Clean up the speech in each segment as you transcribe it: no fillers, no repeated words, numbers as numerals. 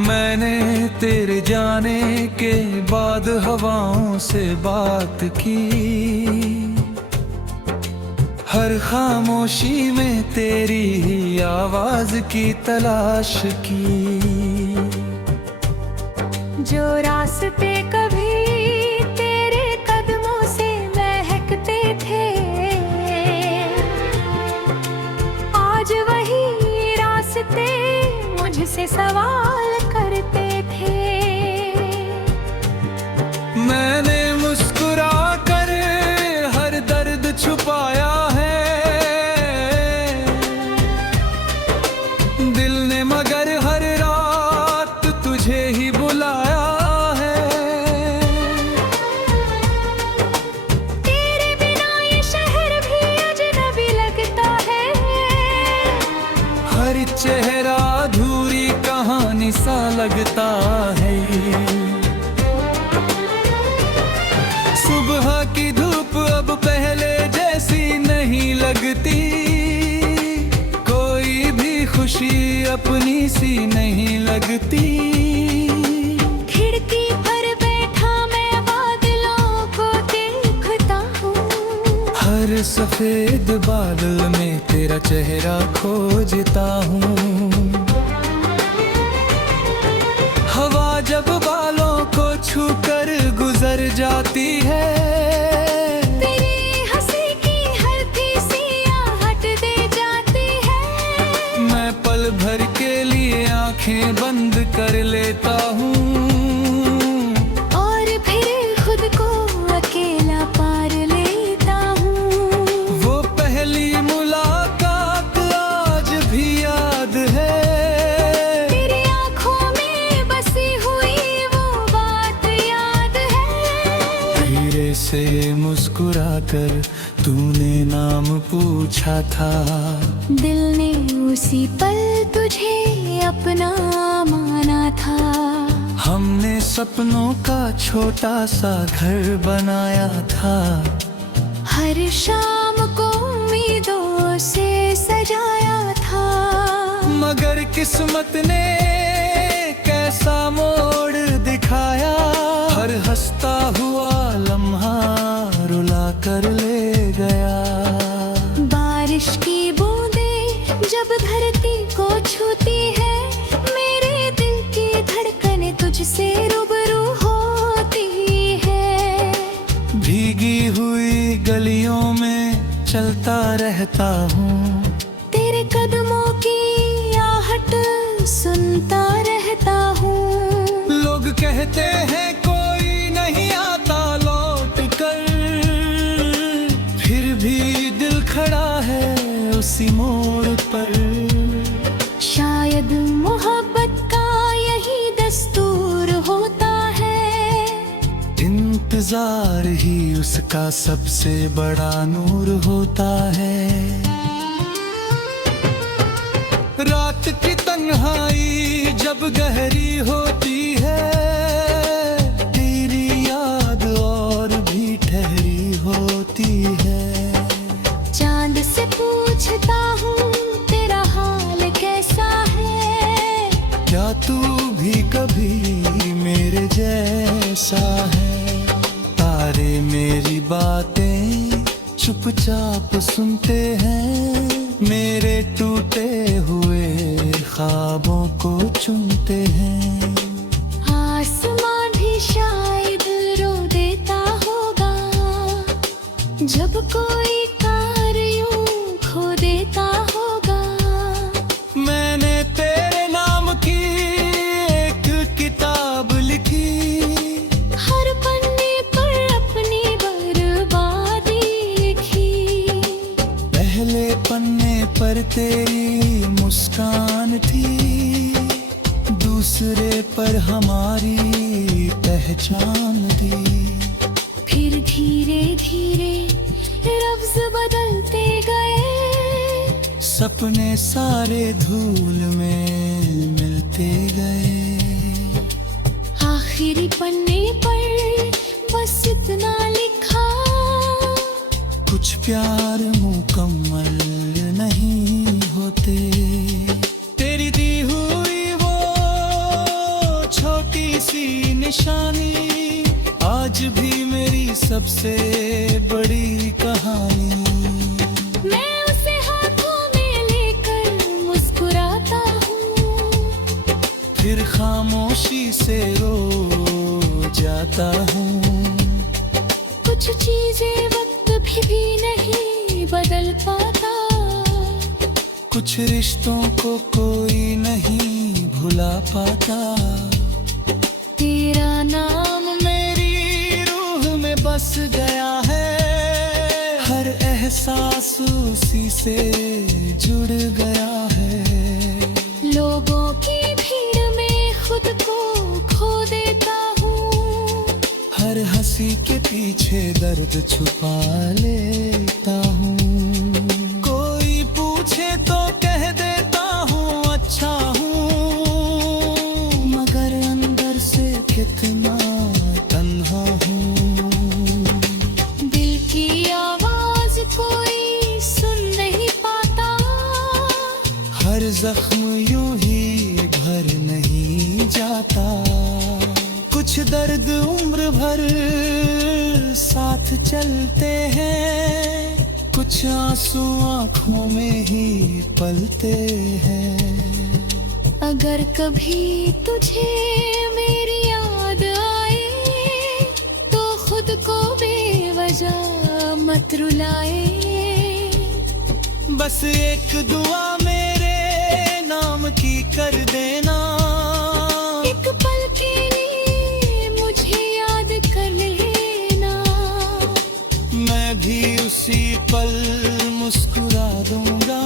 मैंने तेरे जाने के बाद हवाओं से बात की, हर खामोशी में तेरी ही आवाज की तलाश की। जो रास्ते कभी तेरे कदमों से महकते थे, आज वही रास्ते मुझसे सवाल करते थे। मैंने मुस्कुरा कर हर दर्द छुपाया है, दिल ने मगर हर रात तुझे ही बुलाया है। तेरे बिना ये शहर भी अजनबी लगता है, हर चेहरा अधूरी कहानी सा लगता है। सुबह की धूप अब पहले जैसी नहीं लगती, कोई भी खुशी अपनी सी नहीं लगती। खिड़की पर बैठा मैं बादलों को देखता हूँ, हर सफेद बादल में तेरा चेहरा खोजता हूँ। हवा जब बालों को छूकर गुजर जाती है, तेरी हंसी की हल्की सी आहट दे जाती है। मैं पल भर के लिए आंखें बंद कर लेता हूँ, और फिर खुद को अकेला पार लेता हूँ। वो पहली मुलाकात आज भी याद है, तेरी आँखों में बसी हुई वो बात याद है। धीरे से मुस्कुरा कर तूने नाम पूछा था, दिल ने उसी पल तुझे अपना माना था। हमने सपनों का छोटा सा घर बनाया था, हर शाम को उम्मीदों से सजाया था। मगर किस्मत ने कैसा मोड़ दिखाया, हर हंसता हुआ लम्हा रुला कर ले गया। बारिश की बूंदें जब धरती को छूती है, मेरे दिल की धड़कनें तुझसे रूबरू होती है। भीगी हुई गलियों में चलता रहता हूँ, तेरे कदमों की आहट सुनता रहता हूँ। लोग कहते हैं कोई नहीं आता लौट कर, फिर भी दिल खड़ा है उसी मोड़ पर। शायद मोहब्बत का यही दस्तूर होता है, इंतजार ही उसका सबसे बड़ा नूर होता है। रात की तन्हाई जब गहरी होती है, तेरी याद और भी ठहरी होती है। चांद से पूछता हूँ तेरा हाल कैसा है, क्या तू भी कभी मेरे जैसा है। तारे मेरी बातें चुपचाप सुनते हैं, मेरे टूटे हुए ख्वाबों को चुनते हैं। आसमां भी शायद रो देता होगा, जब कोई कार यूं खो देता होगा। मैंने तेरे नाम की एक किताब लिखी, हर पन्ने पर अपनी बर्बादी लिखी। पहले पन्ने पर तेरी मुस्कान थी, दूसरे पर हमारी पहचान थी। फिर धीरे धीरे लफ्ज बदलते गए, सपने सारे धूल में मिलते गए। आखिरी पन्ने पर बस इतना लिखा, कुछ प्यार मुकम्मल नहीं होते। तेरी दी हुई वो निशानी, आज भी मेरी सबसे बड़ी कहानी। मैं उसे हाथों में लेकर मुस्कुराता हूँ, फिर खामोशी से रो जाता हूँ। कुछ चीजें वक्त भी नहीं बदल पाता, कुछ रिश्तों को कोई नहीं भुला पाता। तेरा नाम मेरी रूह में बस गया है, हर एहसास उसी से जुड़ गया है। लोगों की भीड़ में खुद को खो देता हूँ, हर हंसी के पीछे दर्द छुपा लेता हूँ। कोई पूछे तो कह देता हूँ अच्छा हूँ, मगर अंदर से कितना तन्हा हूँ। दिल की आवाज कोई सुन नहीं पाता, हर जख्म यूं ही भर नहीं जाता। कुछ दर्द उम्र भर साथ चलते हैं, कुछ आंसू आंखों में ही पलते हैं। अगर कभी तुझे मेरी याद आए तो खुद को बेवजह मत रुलाए। बस एक दुआ मेरे नाम की कर देना, एक पल के लिए मुझे याद कर लेना, मैं भी उसी पल मुस्कुरा दूंगा।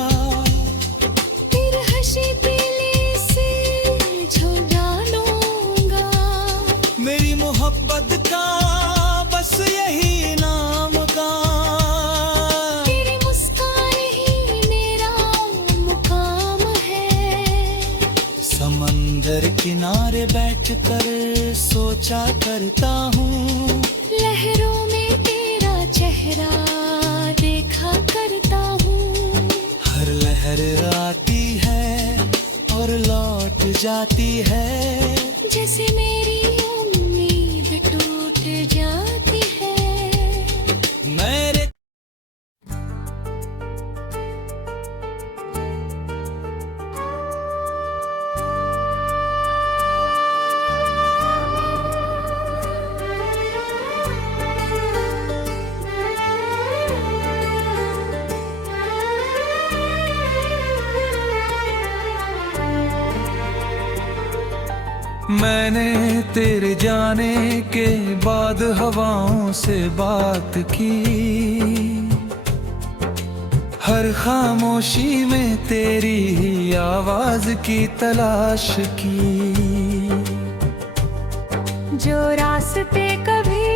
फिर हंसी दिल से झुला लूंगा। मेरी मोहब्बत का बस यही नाम का, तेरी मुस्कान ही मेरा मुकाम है। समंदर किनारे बैठकर सोचा करता हूँ, लहरों में तेरा चेहरा देखा करता हूँ। हर लहर आती है और लौट जाती है, जैसे मेरी उम्मीद टूट जाती है। मेरे मैंने तेरे जाने के बाद हवाओं से बात की, हर खामोशी में तेरी ही आवाज की तलाश की। जो रास्ते कभी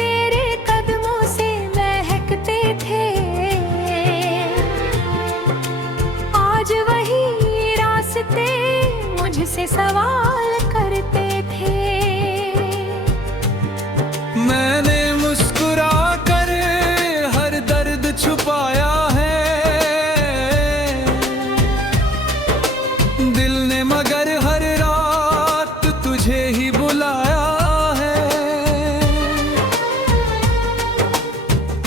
तेरे कदमों से महकते थे, आज वही रास्ते मुझसे सवाल करते थे। मैंने मुस्कुरा कर हर दर्द छुपाया है, दिल ने मगर हर रात तुझे ही बुलाया है।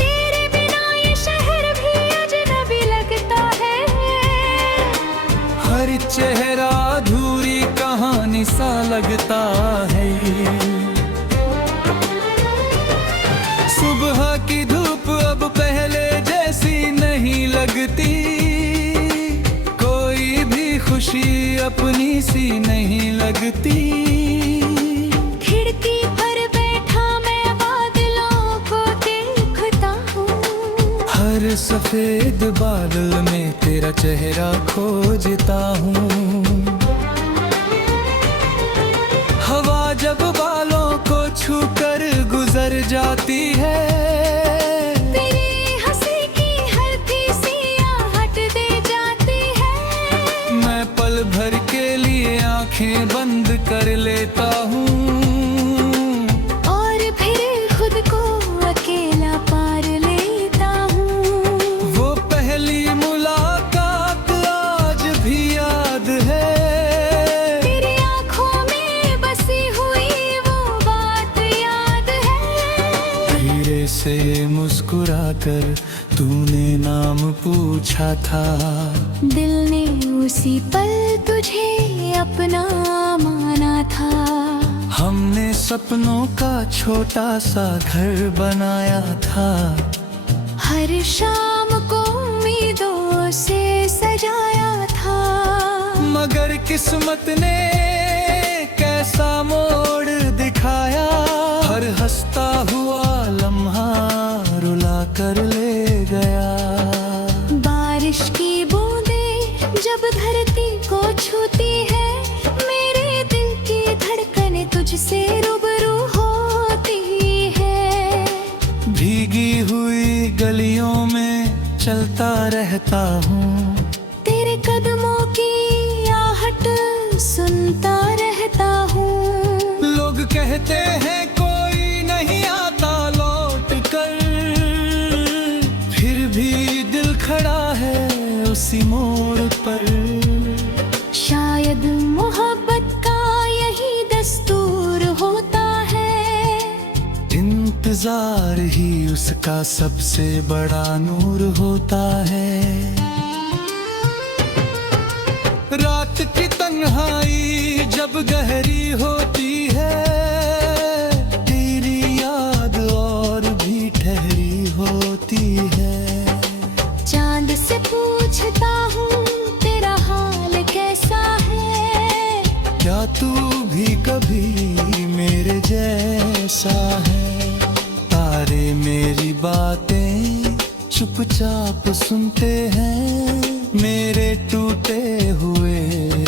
तेरे बिना ये शहर भी अजनबी लगता है, हर चेहरा अधूरी कहानी सा लगता है। सुबह की धूप अब पहले जैसी नहीं लगती, कोई भी खुशी अपनी सी नहीं लगती। खिड़की पर बैठा मैं बादलों को देखता हूँ, हर सफेद बादल में तेरा चेहरा खोजता हूँ। हवा जब बालों को छूकर गुजर जाती है, तेरी हंसी की हल्की सी आहट दे जाती है। मैं पल भर के लिए आंखें बंद कर लेता हूँ, और फिर खुद को अकेला पार लेता हूँ। वो पहली मुलाकात आज भी याद है, तेरी आँखों में बसी हुई वो मुस्कुरा कर तूने नाम पूछा था। दिल ने उसी पल तुझे अपना माना था। हमने सपनों का छोटा सा घर बनाया था। हर शाम को उम्मीदों से सजाया था। मगर किस्मत ने कैसा मोड़ दिखाया। हर हंसता हुआ लम्हा रुला कर ले गया। बारिश की बूंदें जब धरती को छूती है, मेरे दिल की धड़कनें तुझसे रूबरू होती है। भीगी हुई गलियों में चलता रहता हूँ। तेरे कदमों की आहट सुनता रहता हूँ। लोग कहते हैं कोई नहीं आता लौट कर, फिर भी दिल खड़ा है उसी मोड़ पर। शायद मोहब्बत का यही दस्तूर होता है। इंतजार ही उसका सबसे बड़ा नूर होता है। रात की तन्हाई जब गहरी होती है, तेरी याद और भी ठहरी होती है। चांद से पूछता हूँ तेरा हाल कैसा है। क्या तू भी कभी मेरे जैसा है। तारे मेरी बातें चुपचाप सुनते हैं। मेरे टूटे हुए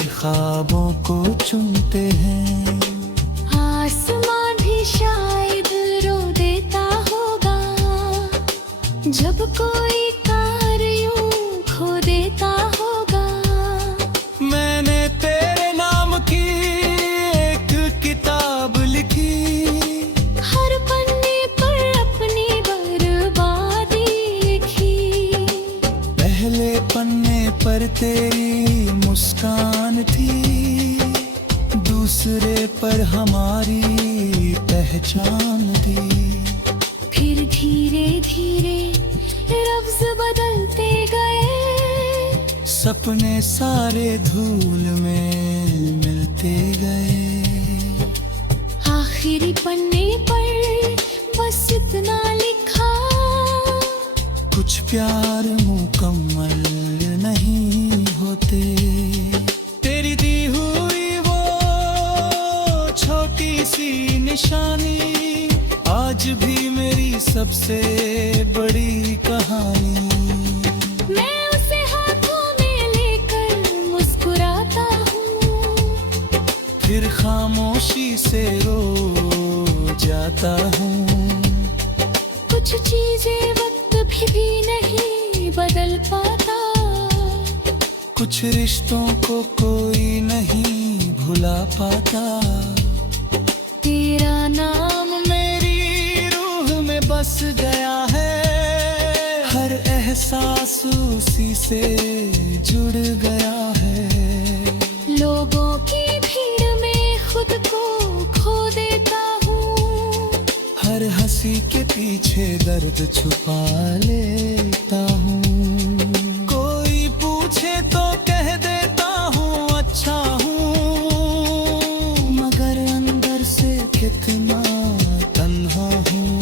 ख्वाबों को चुनते हैं। आसमां भी शायद रो देता होगा, जब कोई कार यूं खो देता होगा। मैंने तेरे नाम की एक किताब लिखी। हर पन्ने पर अपनी बर्बादी लिखी। पहले पन्ने पर तेरी मुस्कान थी, दूसरे पर हमारी पहचान थी। फिर धीरे धीरे लफ्ज बदलते गए। सपने सारे धूल में मिलते गए। आखिरी पन्ने पर बस इतना लिखा, कुछ प्यार मुकम्मल नहीं होते। तेरी दी हुई वो छोटी सी निशानी आज भी मेरी सबसे बड़ी कहानी। मैं उसे हाथों में लेकर मुस्कुराता हूँ। फिर खामोशी से रो जाता हूँ। कुछ चीजें वक्त भी नहीं बदल पाता। कुछ रिश्तों को कोई नहीं भुला पाता। तेरा नाम मेरी रूह में बस गया है। हर एहसास उसी से जुड़ गया है। लोगों की भीड़ में खुद को खो देता हूँ। हर हंसी के पीछे दर्द छुपा लेता हूँ। कोई पूछे तो कह देता हूँ अच्छा हूँ, मगर अंदर से कितना तन्हा हूँ।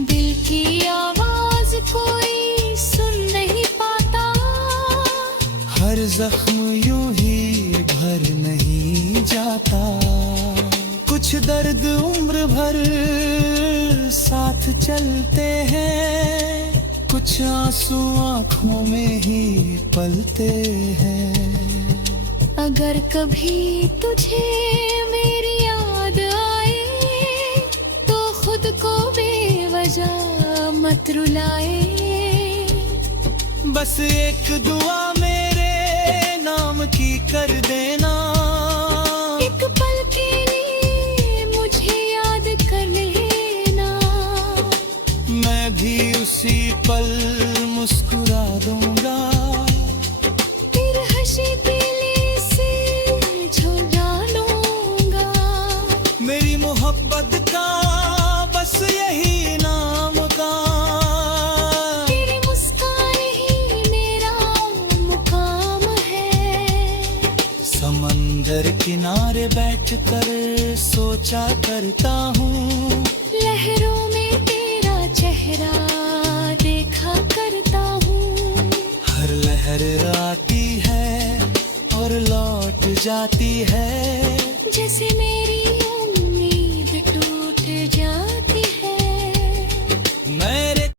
दिल की आवाज कोई सुन नहीं पाता। हर जख्म यूं ही भर नहीं जाता। कुछ दर्द उम्र भर साथ चलते हैं। कुछ आंसू आंखों में ही पलते हैं। अगर कभी तुझे मेरी याद आए, तो खुद को बेवजह मत रुलाए। बस एक दुआ मेरे नाम की कर देना। एक पल के लिए मुझे याद कर लेना। मैं भी उसी पल मुस्कुरा दूंगा। फिर हंसी दिली से झुला लूंगा। मेरी मोहब्बत का बस यही नाम का किनारे बैठकर सोचा करता हूँ, लहरों में तेरा चेहरा देखा करता हूँ। हर लहर आती है और लौट जाती है,